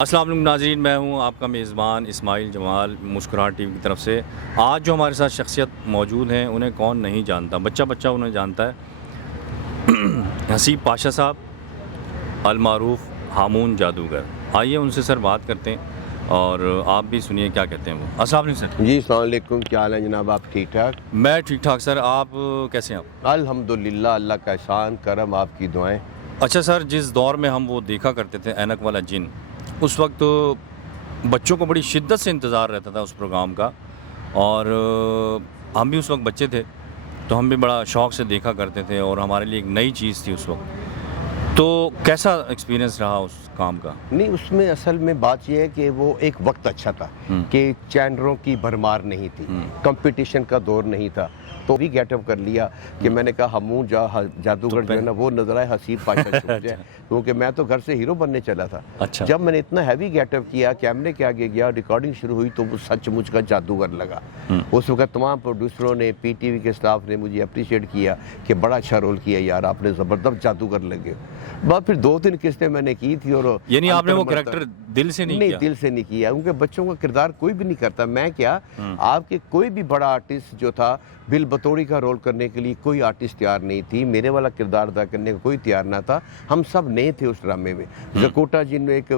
السلام علیکم ناظرین، میں ہوں آپ کا میزبان اسماعیل جمال مسکراہٹ ٹی وی کی طرف سے۔ آج جو ہمارے ساتھ شخصیت موجود ہیں انہیں کون نہیں جانتا، بچہ بچہ انہیں جانتا ہے۔ حسیب پاشا صاحب المعروف ہامون جادوگر، آئیے ان سے سر بات کرتے ہیں اور آپ بھی سنیے کیا کہتے ہیں وہ۔ السلام علیکم سر۔ جی السلام علیکم، کیا حال ہے جناب؟ آپ ٹھیک ٹھاک؟ میں ٹھیک ٹھاک سر، آپ کیسے ہیں؟ آپ الحمدللہ، اللہ کا احسان کرم، آپ کی دعائیں۔ اچھا سر، جس دور میں ہم وہ دیکھا کرتے تھے اینک والا جن، اس وقت بچوں کو بڑی شدت سے انتظار رہتا تھا اس پروگرام کا، اور ہم بھی اس وقت بچے تھے تو ہم بھی بڑا شوق سے دیکھا کرتے تھے اور ہمارے لیے ایک نئی چیز تھی اس وقت۔ تو کیسا ایکسپیرینس رہا اس کام کا؟ نہیں، اس میں اصل میں بات یہ ہے کہ وہ ایک وقت اچھا تھا کہ چینلوں کی بھرمار نہیں تھی، کمپٹیشن کا دور نہیں تھا، تو بھی گیٹ اپ کر لیا کہ میں نے کہا ہمون جادوگر جو ہے نا وہ نظر آئے حسیب پاشا چھپ جائے، کیونکہ میں تو گھر سے ہیرو بننے چلا تھا۔ جب میں نے اتنا ہیوی گیٹ اپ کیا، کیمرے کے آگے گیا، ریکارڈنگ شروع ہوئی تو وہ سچ مچ کا جادوگر لگا۔ اس وقت تمام پروڈیوسروں نے، پی ٹی وی کے اسٹاف نے مجھے اپریشیٹ کیا کہ بڑا اچھا رول کیا یار، آپ نے زبردست جادوگر لگے۔ بعد پھر 2-3 قسطیں میں نے کی تھی، اور یعنی آپ نے وہ کریکٹر دل سے نہیں کیا؟ دل سے نہیں کیا، کیونکہ بچوں کا کردار کوئی بھی نہیں کرتا۔ میں کیا، آپ کے کوئی بھی بڑا آرٹسٹ جو تھا بل بطوری کا رول کرنے کے لیے کوئی آرٹسٹ تیار نہیں تھی، میرے والا کردار ادا کرنے کا کوئی تیار نہ تھا، ہم سب نئے تھے اس ڈرامے میں۔ زکوٹا جن میں ایک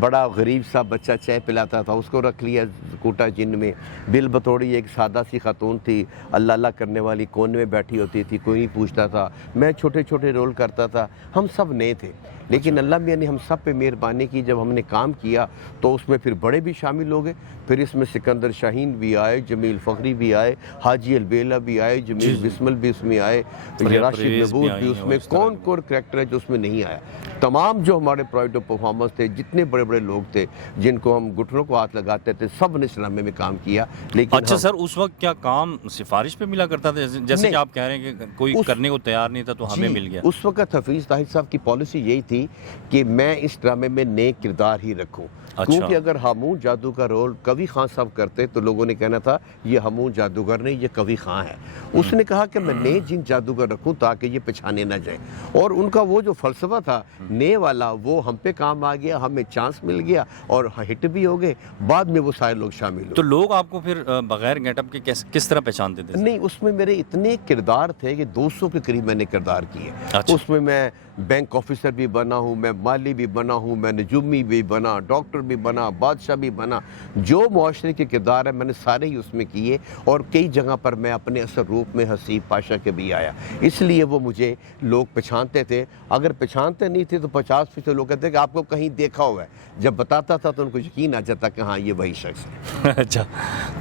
بڑا غریب سا بچہ چائے پلاتا تھا، اس کو رکھ لیا زکوٹا جن میں۔ بل بطوری ایک سادہ سی خاتون تھی، اللہ اللہ کرنے والی، کونے میں بیٹھی ہوتی تھی، کوئی نہیں پوچھتا تھا، میں چھوٹے چھوٹے رول کرتا تھا، ہم سب نئے تھے۔ لیکن اللہ میاں نے ہم سب پہ مہربانی کی، جب ہم نے کام کیا تو اس میں پھر بڑے بھی شامل ہو گئے، پھر اس میں سکندر شاہین بھی آئے، جمیل فخری بھی آئے، حاجی البیلا بھی آئے، جمیل بسمل بھی اس میں آئے، راشد نبوت بھی اس میں، کون کریکٹر ہے جو اس میں نہیں آیا؟ تمام جو ہمارے پروڈکٹ پرفارمنس تھے، جتنے بڑے بڑے لوگ تھے جن کو ہم گھٹنوں کو ہاتھ لگاتے تھے، سب نے اس ڈرامے میں کام کیا۔ لیکن اچھا سر، اس وقت کیا کام سفارش پہ ملا کرتا تھا؟ جیسے کہ آپ کہہ رہے ہیں کہ کوئی کرنے کو تیار نہیں تھا تو ہمیں مل گیا۔ اس وقت حفیظ طاہر صاحب کی پالیسی یہی تھی کہ میں اس ڈرامے میں نیک کردار ہی رکھوں، کیونکہ اگر ہامون جادو کا رول کوی خان صاحب کرتے تو لوگوں نے کہنا تھا یہ ہامون جادوگر نہیں، یہ کوی خان ہے۔ اس نے کہا کہ میں نئے جن جادوگر رکھوں تاکہ یہ پہچانے نہ جائیں، اور ان کا وہ جو فلسفہ تھا نئے والا وہ ہم پہ کام آ گیا، ہمیں چانس مل گیا اور ہٹ بھی ہو گئے، بعد میں وہ سارے لوگ شامل ہوئے۔ تو لوگ آپ کو پھر بغیر گیٹ اپ کے کس طرح پہچانتے تھے؟ نہیں، اس میں میرے اتنے کردار تھے کہ 200 کے قریب میں نے کردار کیے۔ اس میں بینک آفیسر بھی بنا ہوں، میں مالی بھی بنا ہوں، میں نجومی بھی بنا، ڈاکٹر بھی بنا، بادشاہ بھی بنا، جو معاشرے کے کردار ہیں میں نے سارے ہی اس میں کیے، اور کئی جگہ پر میں اپنے اصل روپ میں حسیب پاشا کے بھی آیا، اس لیے وہ مجھے لوگ پہچانتے تھے۔ اگر پہچانتے نہیں تھے تو 50% لوگ کہتے کہ آپ کو کہیں دیکھا ہوا ہے، جب بتاتا تھا تو ان کو یقین آ جاتا کہ ہاں یہ وہی شخص ہے۔ اچھا،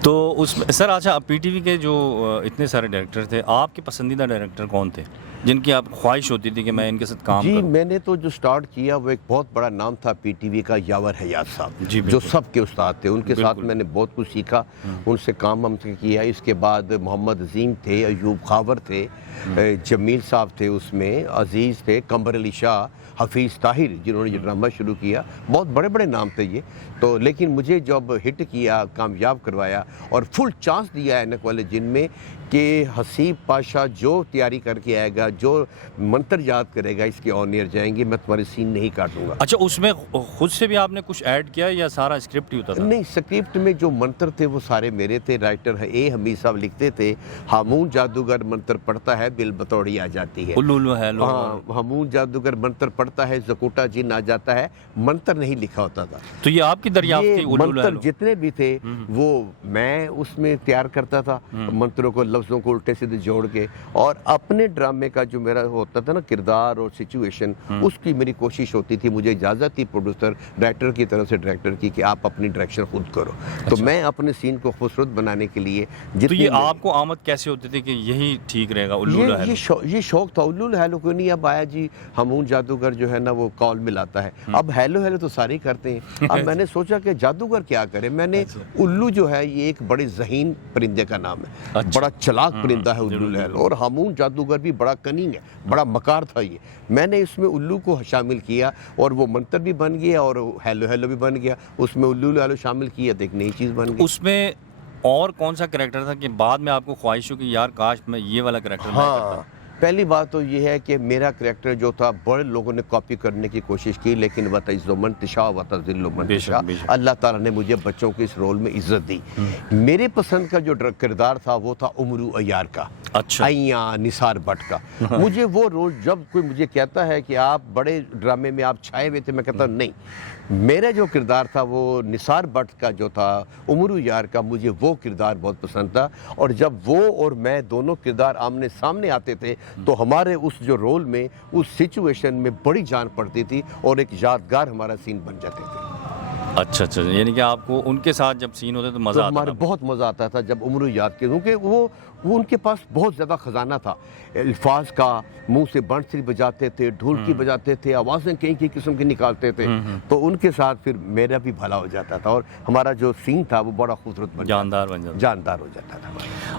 تو اس میں سر، اچھا پی ٹی وی کے جو اتنے سارے ڈائریکٹر تھے، آپ کے پسندیدہ ڈائریکٹر کون تھے جن کی آپ خواہش ہوتی تھی کہ میں ان کے ساتھ کام کروں؟ جی، میں نے تو جو سٹارٹ کیا وہ ایک بہت بڑا نام تھا پی ٹی وی کا، یاور حیات صاحب، جو سب کے استاد تھے، ان کے ساتھ میں نے بہت کچھ سیکھا، ان سے کام ہم سے کیا۔ اس کے بعد محمد عظیم تھے، ایوب خاور تھے، جمیل صاحب تھے، اس میں عزیز تھے، قمر علی شاہ، حفیظ طاہر جنہوں نے یہ ڈرامہ شروع کیا، بہت بڑے بڑے نام تھے یہ تو۔ لیکن مجھے جب ہٹ کیا، کامیاب کروایا اور فل چانس دیا اینک والے جن میں کہ حسیب پاشا جو تیاری کر کے آئے گا، جو منتر یاد کرے گا، اس کے آن ایئر جائیں گے، میں تمہارے سین نہیں کاٹوں گا۔ اچھا، اس میں خود سے بھی آپ نے کچھ ایڈ کیا یا سارا اسکرپٹ ہی ہوتا تھا؟ نہیں، اسکرپٹ میں جو منتر تھے وہ سارے میرے تھے، رائٹر اے حمید صاحب لکھتے تھے، ہامون جادوگر منتر پڑھتا ہے بل بطوڑی آ جاتی ہے، ہامون جادوگر منتر پڑھتا ہے زکوٹا جن آ جاتا ہے، منتر نہیں لکھا ہوتا تھا۔ تو یہ آپ کی دریافت تھی؟ منتر جتنے بھی تھے وہ میں اس میں تیار کرتا تھا، منتروں کو، لفظوں کو الٹے سیدھے جوڑ کے، اور اپنے ڈرامے کا جو میرا ہوتا تھا نا کردار اور سچویشن، اس کی میری کوشش ہوتی تھی، مجھے اجازت تھی پروڈیوسر ڈائریکٹر کی طرف سے، ڈائریکٹر کی، کہ آپ اپنی ڈائریکشن خود کرو۔ تو میں اپنے سین کو خوبصورت بنانے کے لیے تو یہ آپ کو آمد کیسے ہوتی تھی کہ یہی ٹھیک رہے گا؟ یہ شوق تھا، الو ہیلو کوئی نہیں، اب آیا جی ہامون جادوگر جو ہے نا وہ کال ملاتا ہے، اب ہیلو ہیلو تو سارے کرتے ہیں، اب میں نے سوچا کہ جادوگر کیا کرے، میں نے الو جو ہے یہ ایک بڑے ذہین پرندے کا نام ہے، بڑا چلاک پرندہ ہے الو ہیلو، اور ہامون جادوگر بھی بڑا کننگ ہے، بڑا مکار تھا یہ۔ میں نے اس میں الو کو شامل کیا اور وہ منتر بھی بن گیا اور ہیلو ہیلو بھی بن گیا، اس میں الو ہیلو شامل کیا تو ایک نئی چیز بن گئی۔ اس میں اور کون سا کریکٹر تھا کہ بعد میں آپ کو خواہش ہو کہ یار کاش میں یہ والا کریکٹر میں کرتا؟ پہلی بات تو یہ ہے کہ میرا کریکٹر جو تھا بڑے لوگوں نے کاپی کرنے کی کوشش کی، لیکن وَتَعِزُّ مَن تَشَاءُ وَتُذِلُّ مَن تَشَاءُ، اللہ تعالیٰ نے مجھے بچوں کے اس رول میں عزت دی۔ میرے پسند کا جو کردار تھا وہ تھا امرو عیار کا، اچھا، ایاں نثار بٹ کا۔ مجھے وہ رول، جب کوئی مجھے کہتا ہے کہ آپ بڑے ڈرامے میں آپ چھائے ہوئے تھے، میں کہتا ہوں نہیں، میرا جو کردار تھا وہ نثار بٹ کا جو تھا امرو یار کا، مجھے وہ کردار بہت پسند تھا۔ اور جب وہ اور میں دونوں کردار آمنے سامنے آتے تھے تو ہمارے اس جو رول میں، اس سچویشن میں بڑی جان پڑتی تھی اور ایک یادگار ہمارا سین بن جاتے تھے۔ اچھا، یعنی کہ آپ کو ان کے ساتھ جب سین ہوتے تو مزہ آتا ہمارے تھا؟ بہت مزہ آتا تھا جب امرو یاد کے، کیونکہ وہ ان کے پاس بہت زیادہ خزانہ تھا الفاظ کا، منہ سے بانسری بجاتے تھے، ڈھولکی بجاتے تھے، آوازیں کئی قسم کی نکالتے تھے، تو ان کے ساتھ پھر میرا بھی بھلا ہو جاتا تھا اور ہمارا جو سین تھا وہ بڑا خوبصورت جاندار بن جاتا، جاندار ہو جاتا تھا۔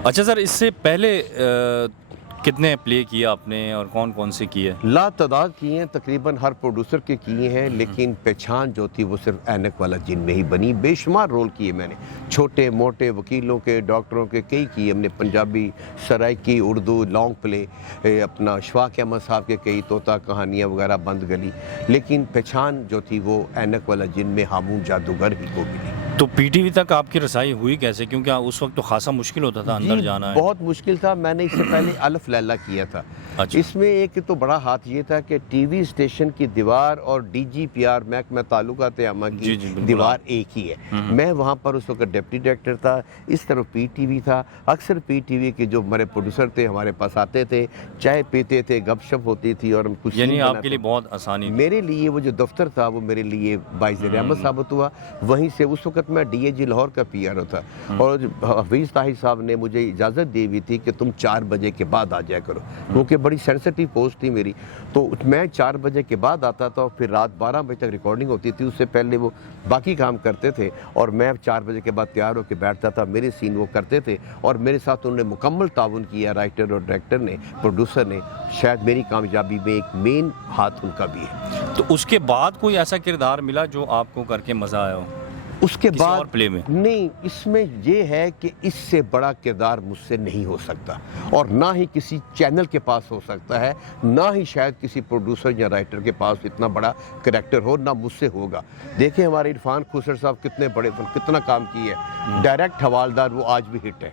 اچھا سر، اس سے پہلے کتنے پلے کیے آپ نے اور کون کون سے کیے؟ لا تعداد کیے ہیں، تقریباً ہر پروڈیوسر کے کیے ہیں، لیکن پہچان جو تھی وہ صرف اینک والا جن میں ہی بنی۔ بے شمار رول کیے میں نے، چھوٹے موٹے، وکیلوں کے، ڈاکٹروں کے، کئی کیے ہم نے، پنجابی، سرائکی، اردو، لانگ پلے، اپنا اشفاق احمد صاحب کے کئی طوطا کہانیاں وغیرہ، بند گلی، لیکن پہچان جو تھی وہ اینک والا جن میں ہامون جادوگر ہی کو ملی۔ تو پی ٹی وی تک آپ کی رسائی ہوئی کیسے؟ کیونکہ اس وقت تو خاصا مشکل ہوتا تھا اندر جانا ہے۔ بہت مشکل تھا۔ میں نے اس سے پہلے الف لیلہ کیا تھا۔ اچھا۔ اس میں ایک تو بڑا ہاتھ یہ تھا کہ ٹی وی اسٹیشن کی دیوار اور ڈی جی پی آر محکمہ تعلقات عامہ کی دیوار ایک ہی ہے۔ میں وہاں پر اس وقت ڈپٹی ڈائریکٹر تھا، اس طرف پی ٹی وی تھا۔ اکثر پی ٹی وی کے جو ہمارے پروڈیوسر تھے ہمارے پاس آتے تھے، چائے پیتے تھے، گپ شپ ہوتی تھی اور ہم کچھ، یعنی آپ کے لیے بہت آسانی؟ میرے لیے وہ جو دفتر تھا وہ میرے لیے باعث رحمت ثابت ہوا۔ وہیں سے اس وقت میں ڈی اے جی لاہور کا پی آر او تھا اور حفیظ طاہر صاحب نے مجھے اجازت دی ہوئی تھی کہ تم 4 بجے کے بعد آ جایا کرو، کیونکہ بڑی سینسٹیو پوسٹ تھی میری، تو میں 4 بجے کے بعد آتا تھا اور پھر رات 12 بجے تک ریکارڈنگ ہوتی تھی، اس سے پہلے وہ باقی کام کرتے تھے اور میں 4 بجے کے بعد تیار ہو کے بیٹھتا تھا، میرے سین وہ کرتے تھے اور میرے ساتھ انہوں نے مکمل تعاون کیا، رائٹر اور ڈائریکٹر نے، پروڈیوسر نے۔ شاید میری کامیابی میں ایک مین ہاتھ ان کا بھی ہے۔ تو اس کے بعد کوئی ایسا کردار ملا جو آپ کو کر کے مزہ آیا ہو اس کے کسی بعد اور پلے میں؟ نہیں، اس میں یہ ہے کہ اس سے بڑا کردار مجھ سے نہیں ہو سکتا اور نہ ہی کسی چینل کے پاس ہو سکتا ہے، نہ ہی شاید کسی پروڈیوسر یا رائٹر کے پاس اتنا بڑا کریکٹر ہو، نہ مجھ سے ہوگا۔ دیکھیں ہمارے عرفان کھوسر صاحب کتنے بڑے، کتنا کام کی ہے۔ ڈائریکٹ حوالدار وہ آج بھی ہٹ ہے،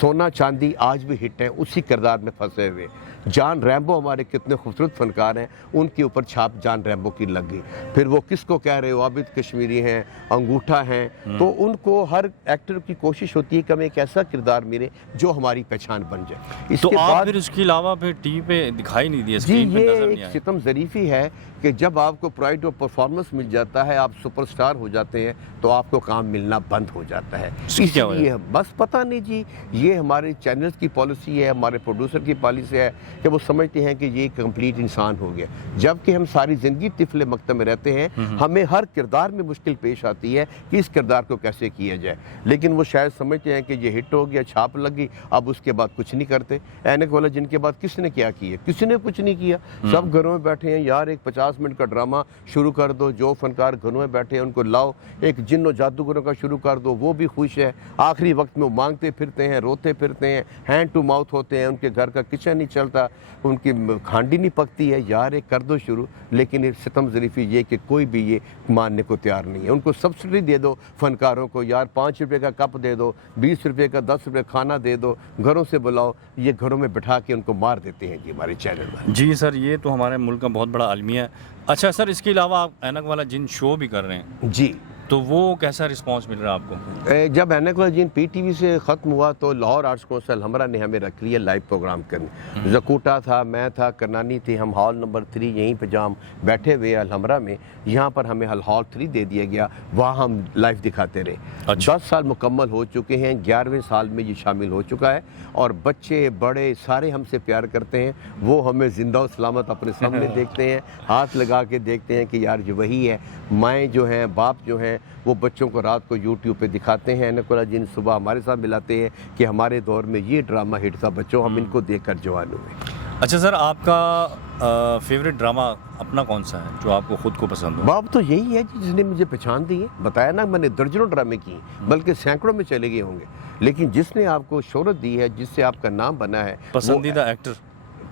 سونا چاندی آج بھی ہٹ ہے، اسی کردار میں پھنسے ہوئے۔ جان ریمبو ہمارے کتنے خوبصورت فنکار ہیں، ان کے اوپر چھاپ جان ریمبو کی لگ گئی۔ پھر وہ کس کو کہہ رہے ہو، عابد کشمیری ہیں، انگوٹھا ہیں، تو ان کو ہر ایکٹر کی کوشش ہوتی ہے کہ ہمیں ایک ایسا کردار ملے جو ہماری پہچان بن جائے۔ تو آپ پھر اس کے علاوہ پھر ٹی وی پہ دکھائی نہیں دیا، اسکرین پہ نظر نہیں یہ آیا؟ ستم ظریفی ہے کہ جب آپ کو پرائڈ اور پرفارمنس مل جاتا ہے، آپ سپر سٹار ہو جاتے ہیں، تو آپ کو کام ملنا بند ہو جاتا ہے۔ اس کی کیا وجہ؟ بس پتہ نہیں جی، یہ ہمارے چینلز کی پالیسی ہے، ہمارے پروڈیوسر کی پالیسی ہے کہ وہ سمجھتے ہیں کہ یہ کمپلیٹ انسان ہو گیا، جبکہ ہم ساری زندگی طفل مکتب میں رہتے ہیں، ہمیں ہر کردار میں مشکل پیش آتی ہے کہ اس کردار کو کیسے کیا جائے، لیکن وہ شاید سمجھتے ہیں کہ یہ ہٹ ہو گیا، چھاپ لگ گئی، اب اس کے بعد کچھ نہیں کرتے۔ اینک والا جن کے بعد کس نے کیا کیا؟ کسی نے کچھ نہیں کیا، سب گھروں میں بیٹھے ہیں۔ یار ایک 50 منٹ کا ڈرامہ شروع کر دو، جو فنکار گھروں میں بیٹھے ہیں ان کو لاؤ، ایک جن و جادوگروں کا شروع کر دو، وہ بھی خوش ہے۔ آخری وقت میں وہ مانگتے پھرتے ہیں، روتے پھرتے ہیں، ہینڈ ٹو ماؤتھ ہوتے ہیں، ان کے گھر کا کچن نہیں چلتا، ان کی کھانڈی نہیں پکتی ہے۔ یار ایک کر دو شروع، لیکن ستم ظریفی یہ کہ کوئی بھی یہ ماننے کو تیار نہیں ہے۔ ان کو سبسڈی دے دو فنکاروں کو، یار 5 روپے کا کپ دے دو، 20 روپے کا 10 روپے کھانا دے دو، گھروں سے بلاؤ، یہ گھروں میں بٹھا کے ان کو مار دیتے ہیں جی ہمارے چینل میں۔ جی سر، یہ تو ہمارے ملک کا بہت بڑا المیہ ہے۔ اچھا سر، اس کے علاوہ آپ اینک والا جن شو بھی کر رہے ہیں، جی، تو وہ کیسا رسپانس مل رہا ہے آپ کو؟ جب اینک والا جن پی ٹی وی سے ختم ہوا تو لاہور آرٹس کونسل ہمرا نے ہمیں رکھ لیا لائیو پروگرام کرنے۔ زکوٹا تھا، میں تھا، کرنانی تھی، ہم ہال نمبر 3 یہیں پہ جہاں ہم بیٹھے ہوئے الحمرا میں، یہاں پر ہمیں ہال 3 دے دیا گیا، وہاں ہم لائیو دکھاتے رہے۔ 10 سال مکمل ہو چکے ہیں، 11ویں سال میں یہ شامل ہو چکا ہے اور بچے بڑے سارے ہم سے پیار کرتے ہیں، وہ ہمیں زندہ و سلامت اپنے سامنے دیکھتے ہیں، ہاتھ لگا کے دیکھتے ہیں کہ یار یہ وہی ہے۔ مائیں جو ہیں، باپ جو ہیں، وہ بچوں کو رات کو یوٹیوب پہ دکھاتے ہیں اینک والا جن، صبح ہمارے ساتھ ملاتے ہیں کہ ہمارے دور میں یہ ڈرامہ ہٹ تھا، بچوں ہم ان کو دیکھ کر جوان ہوئے۔ اچھا سر، آپ کا فیوریٹ ڈرامہ اپنا کون سا ہے جو آپ کو خود کو پسند ہو؟ باب تو یہی ہے جس نے مجھے پہچان دی ہے، بتایا نا میں نے درجنوں ڈرامے کیے، بلکہ سینکڑوں میں چلے گئے ہوں گے، لیکن جس نے آپ کو شہرت دی ہے، جس سے آپ کا نام بنا ہے، پسندیدہ ایکٹر؟